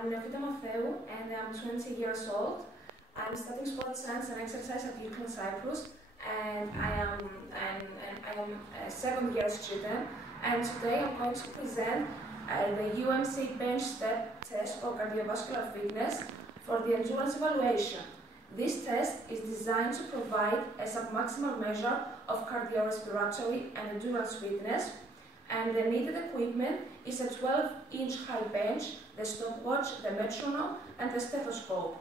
I'm Neofita Matheu and I'm 20 years old. I'm studying sports science and exercise at UCLan Cyprus, and I am a second year student. And today I'm going to present the UMC bench step test for cardiovascular fitness for the endurance evaluation. This test is designed to provide a submaximal measure of cardiorespiratory and endurance fitness, and the needed equipment is a 12-inch high bench, the stopwatch, the metronome, and the stethoscope.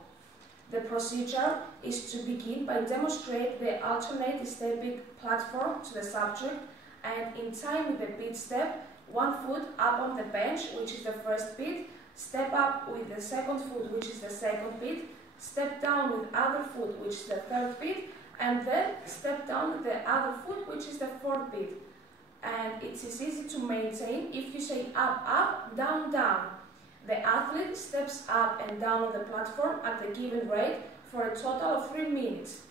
The procedure is to begin by demonstrating the alternate stepping platform to the subject, and in time with the beat step, 1 foot up on the bench, which is the first beat, step up with the second foot, which is the second beat, step down with other foot, which is the third beat, and then step down with the other foot, which is the fourth beat. And it is easy to maintain if you say up, up, down, down. The athlete steps up and down on the platform at the given rate for a total of 3 minutes.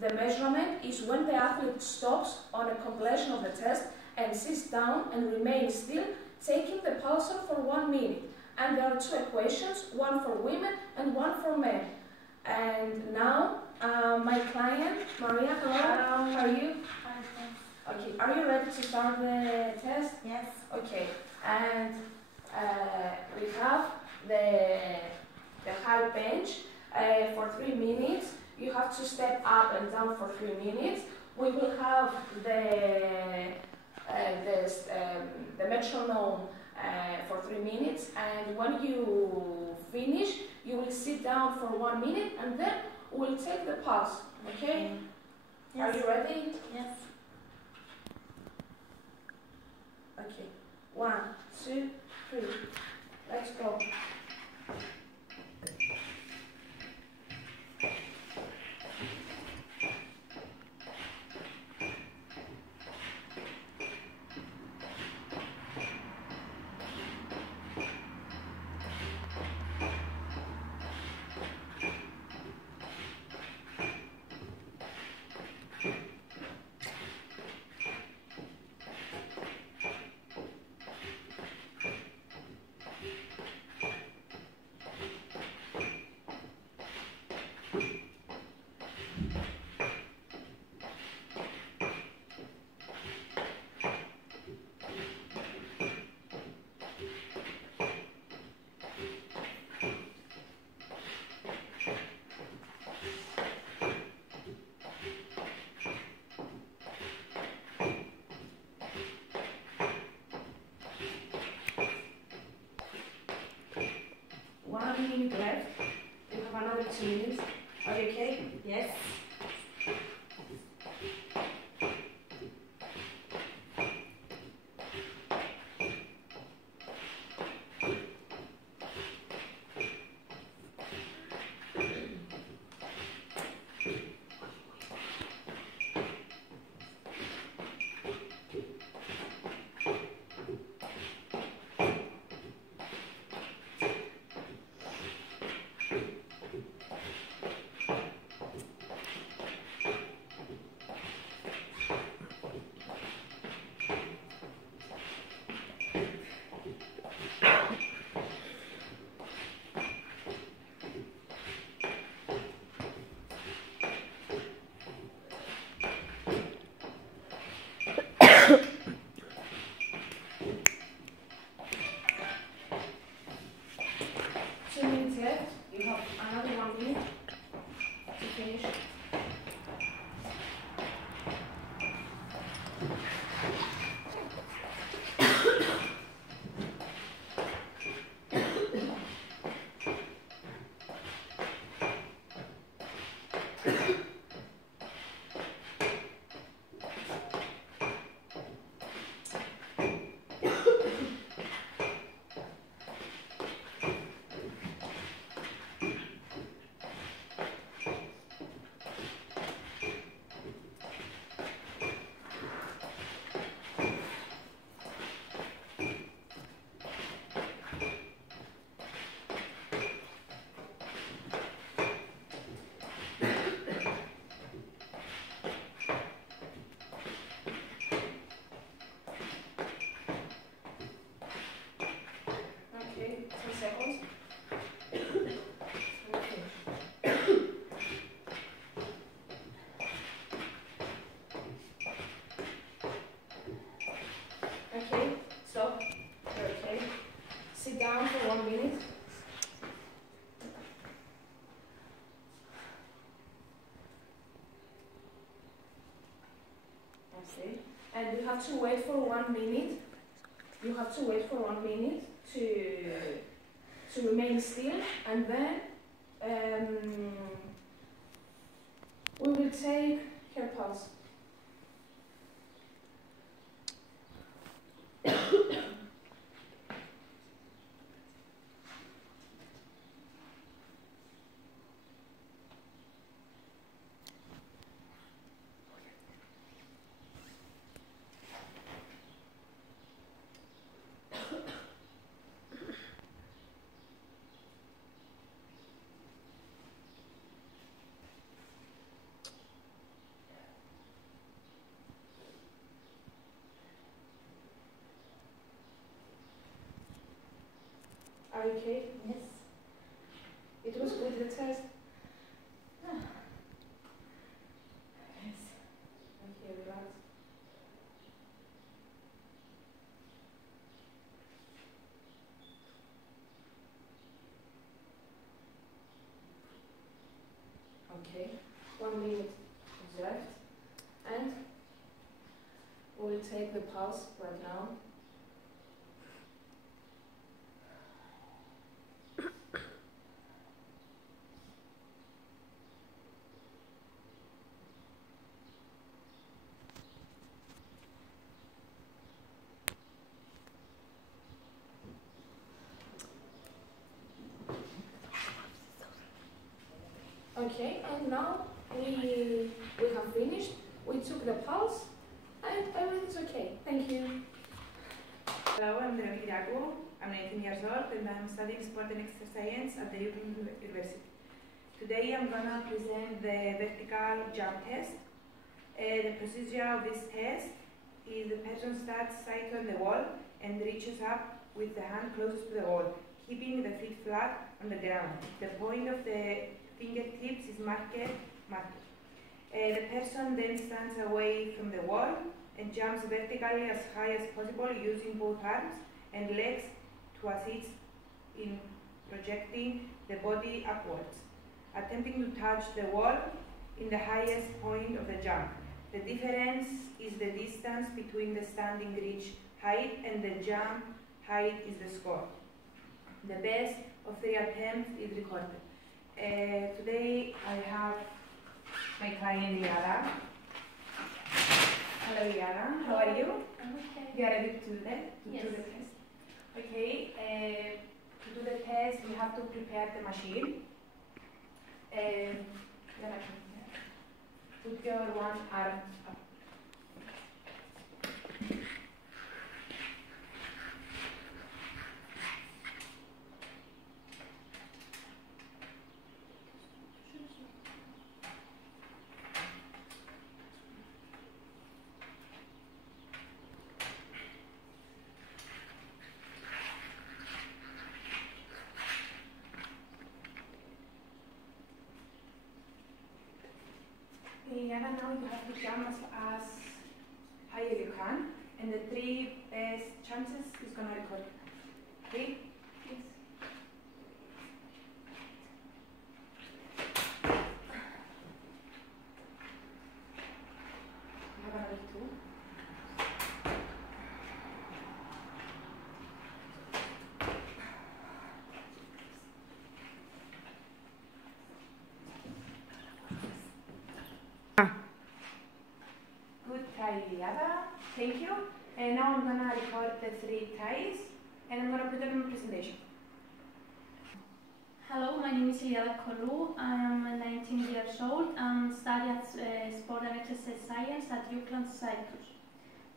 The measurement is when the athlete stops on a completion of the test and sits down and remains still, taking the pulsar for 1 minute. And there are 2 equations, one for women and one for men. And now, my client, Maria, hello, how are you? Fine, thanks. Okay, are you ready to start the test? Yes. Okay, and we have the high bench for 3 minutes. You have to step up and down for 3 minutes. We will have the metronome for 3 minutes, and when you finish, you will sit down for 1 minute, and then we'll take the pulse. Okay? Yes. Are you ready? Yes. Okay. 1, 2, 3. Let's go. Minute left. You have another 2 minutes. Are you okay? Yes. You have another 1 minute to finish. count for 1 minute. That's it. And you have to wait for 1 minute. You have to wait for 1 minute to remain still, and then we will take her pulse. Are you okay? Yes. It was good, the test? Yes. Okay, relax. Okay, 1 minute is left, and we'll take the pulse right now. Okay, and now we have finished. We took the pulse, and everything's okay. Thank you. Hello, I'm Veronica Iacu. I'm 19 years old and I'm studying sport and exercise science at the European University. Today I'm gonna present the vertical jump test. The procedure of this test is the person starts side on the wall and reaches up with the hand closest to the wall, keeping the feet flat on the ground. The point of the fingertips is marked. The person then stands away from the wall and jumps vertically as high as possible using both arms and legs to assist in projecting the body upwards, attempting to touch the wall in the highest point of the jump. The difference is the distance between the standing reach height and the jump height is the score. The best of 3 attempts is recorded. Today I have my client Liara. Hello Liara, how are you? I'm okay. You are ready to do that? Yes. Do the test? Okay, to do the test we have to prepare the machine. Put your one arm up. Yana, now you have to jump as high as you can, and the 3 best chances is going to record. Okay? Yes. You have another 2. Good try, Liara. Thank you. And now I'm going to record the 3 tries, and I'm going to put them in presentation. Hello, my name is Liara Kolu. I'm 19 years old. I'm studying sport and exercise science at UCLan Cyprus.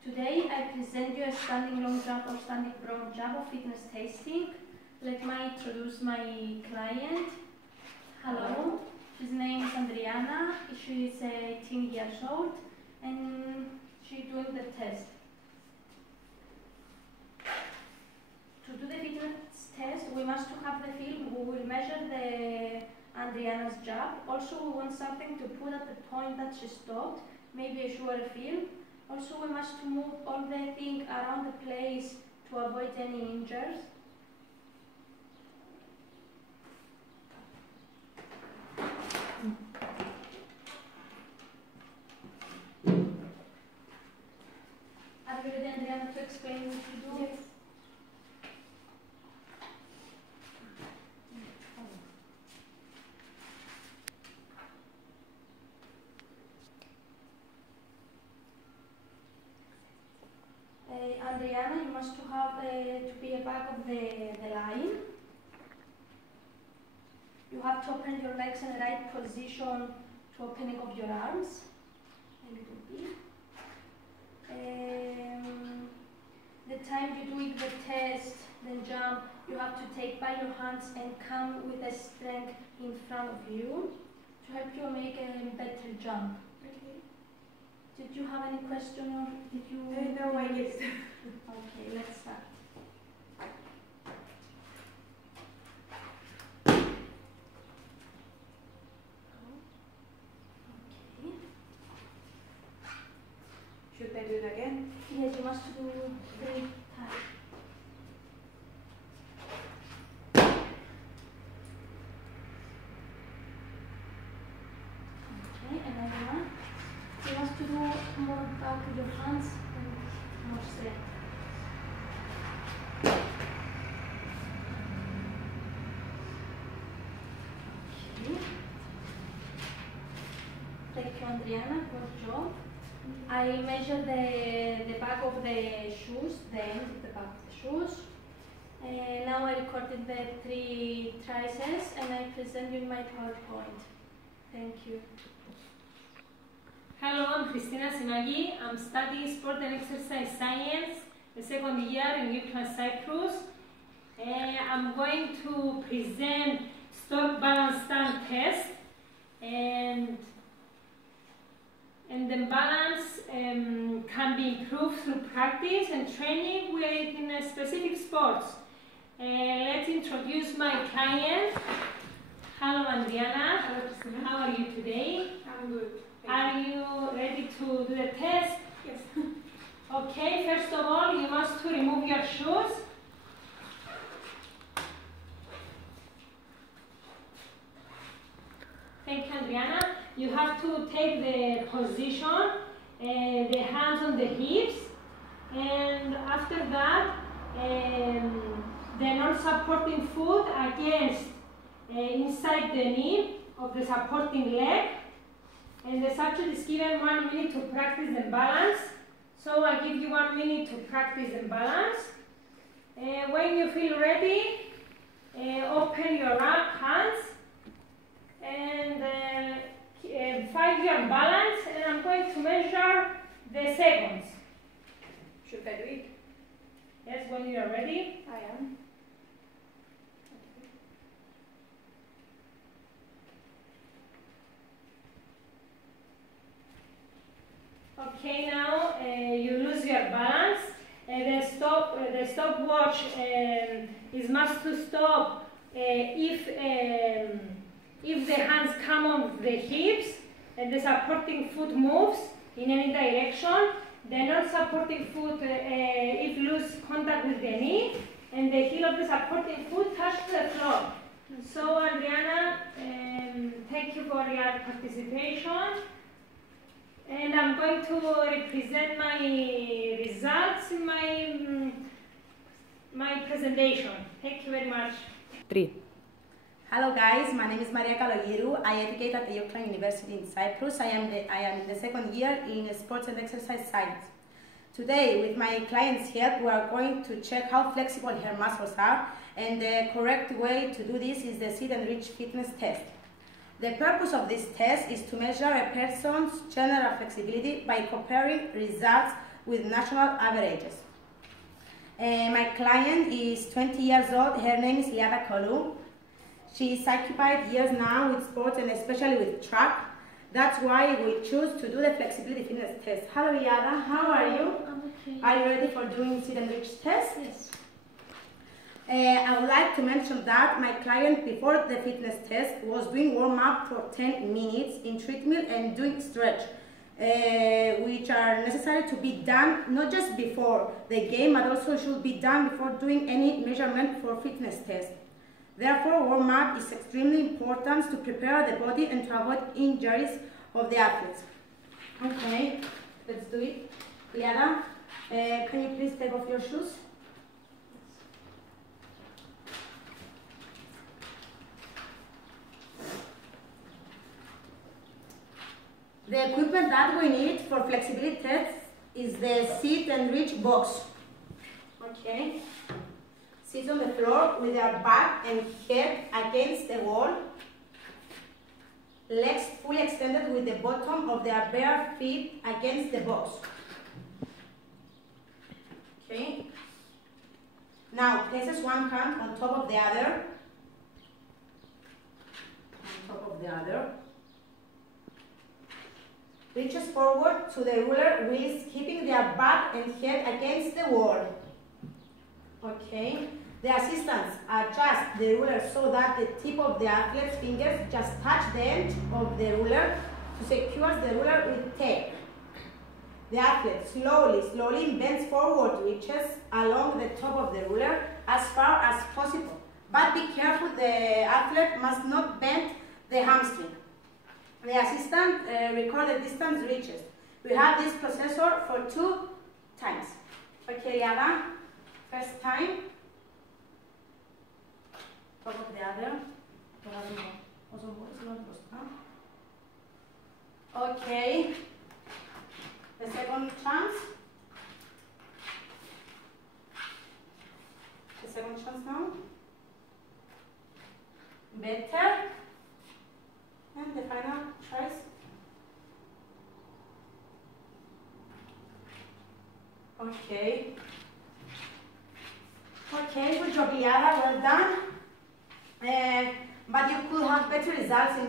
Today I present you a standing long jump or standing broad jump of fitness testing. Let me introduce my client. Hello, his name is Andriana. She is 18 years old and she's doing the test. To do the fitness test, we must have the film. We will measure the Andriana's jump. Also, we want something to put at the point that she stopped, maybe a sure film. Also, we must move all the thing around the place to avoid any injuries. the line. You have to open your legs in the right position to opening of your arms. A little bit. The time you're doing the test, then jump, you have to take by your hands and come with a strength in front of you to help you make a better jump. Okay. Did you have any question or did you? No, I guess. Okay, let's start. Okay. Should I do it again? Yes, you must do 3 times. Okay, another one. You must do more back with your hands and more straight. Okay. Thank you, Adriana. Good job. I measure the back of the shoes, the end of the back of the shoes. Now I recorded the 3 triceps and I present you my PowerPoint. Thank you. Hello, I'm Christina Sinagi. I'm studying sport and exercise science, the second year in UCLan Cyprus. I'm going to present stock balance stand test, and the balance can be improved through practice and training within specific sports. Let's introduce my client. Hello, Adriana. Hello, Christina. How are you today? I'm good. Are you ready to do the test? Yes. Okay, first of all, you must remove your shoes. Thank you, Adriana. You have to take the position, the hands on the hips, and after that, the non-supporting foot against inside the knee of the supporting leg. And the subject is given 1 minute to practice the balance. So I give you 1 minute to practice the balance. When you feel ready, open your hands and find your balance. And I'm going to measure the seconds. Should I do it? Yes, when you are ready. I am. Okay, now you lose your balance. The stopwatch is must to stop if the hands come on the hips and the supporting foot moves in any direction. The non-supporting foot if lose contact with the knee and the heel of the supporting foot touch the floor. So Adriana, thank you for your participation. And I'm going to represent my results in my presentation. Thank you very much. 3. Hello guys, my name is Maria Kalogiru. I educate at the UCLan University in Cyprus. I am in the second year in sports and exercise science. Today, with my client's help, we are going to check how flexible her muscles are, and the correct way to do this is the sit and reach fitness test. The purpose of this test is to measure a person's general flexibility by comparing results with national averages. My client is 20 years old. Her name is Liada Kolu. She is occupied years now with sports and especially with track. That's why we choose to do the flexibility fitness test. Hello Liada, how are you? I'm okay. Are you ready for doing sit and reach test? Yes. I would like to mention that my client before the fitness test was doing warm-up for 10 minutes in treadmill and doing stretch, which are necessary to be done not just before the game, but also should be done before doing any measurement for fitness test. Therefore, warm-up is extremely important to prepare the body and to avoid injuries of the athletes. Okay, let's do it. Liada, can you please take off your shoes? The equipment that we need for flexibility tests is the sit and reach box. Okay. Sit sit on the floor with their back and head against the wall, legs fully extended with the bottom of their bare feet against the box. Okay. Now places one hand on top of the other. On top of the other. Reaches forward to the ruler whilst keeping their back and head against the wall. Okay. The assistants adjust the ruler so that the tip of the athlete's fingers just touch the edge of the ruler to secure the ruler with tape. The athlete slowly bends forward, reaches along the top of the ruler as far as possible. But be careful, the athlete must not bend the hamstring. The assistant records the distance reaches. We have this processor for 2 times. Okay, Liada, first time. Top of the other. Okay. The second chance. The second chance now. Better. And the final choice. Okay. Okay, good job, Liara, well done. But you could have better results in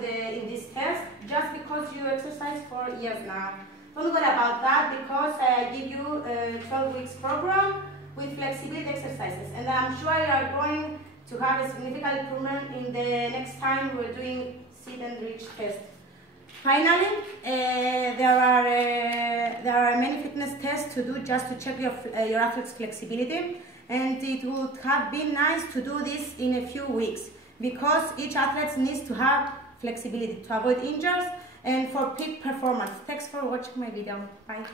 this test just because you exercise for years now. Don't worry about that because I give you a 12 weeks program with flexibility exercises, and I'm sure you are going to have a significant improvement in the next time we're doing sit and reach test. Finally, there are many fitness tests to do just to check your athlete's flexibility, and it would have been nice to do this in a few weeks because each athlete needs to have flexibility to avoid injuries and for peak performance. Thanks for watching my video. Bye.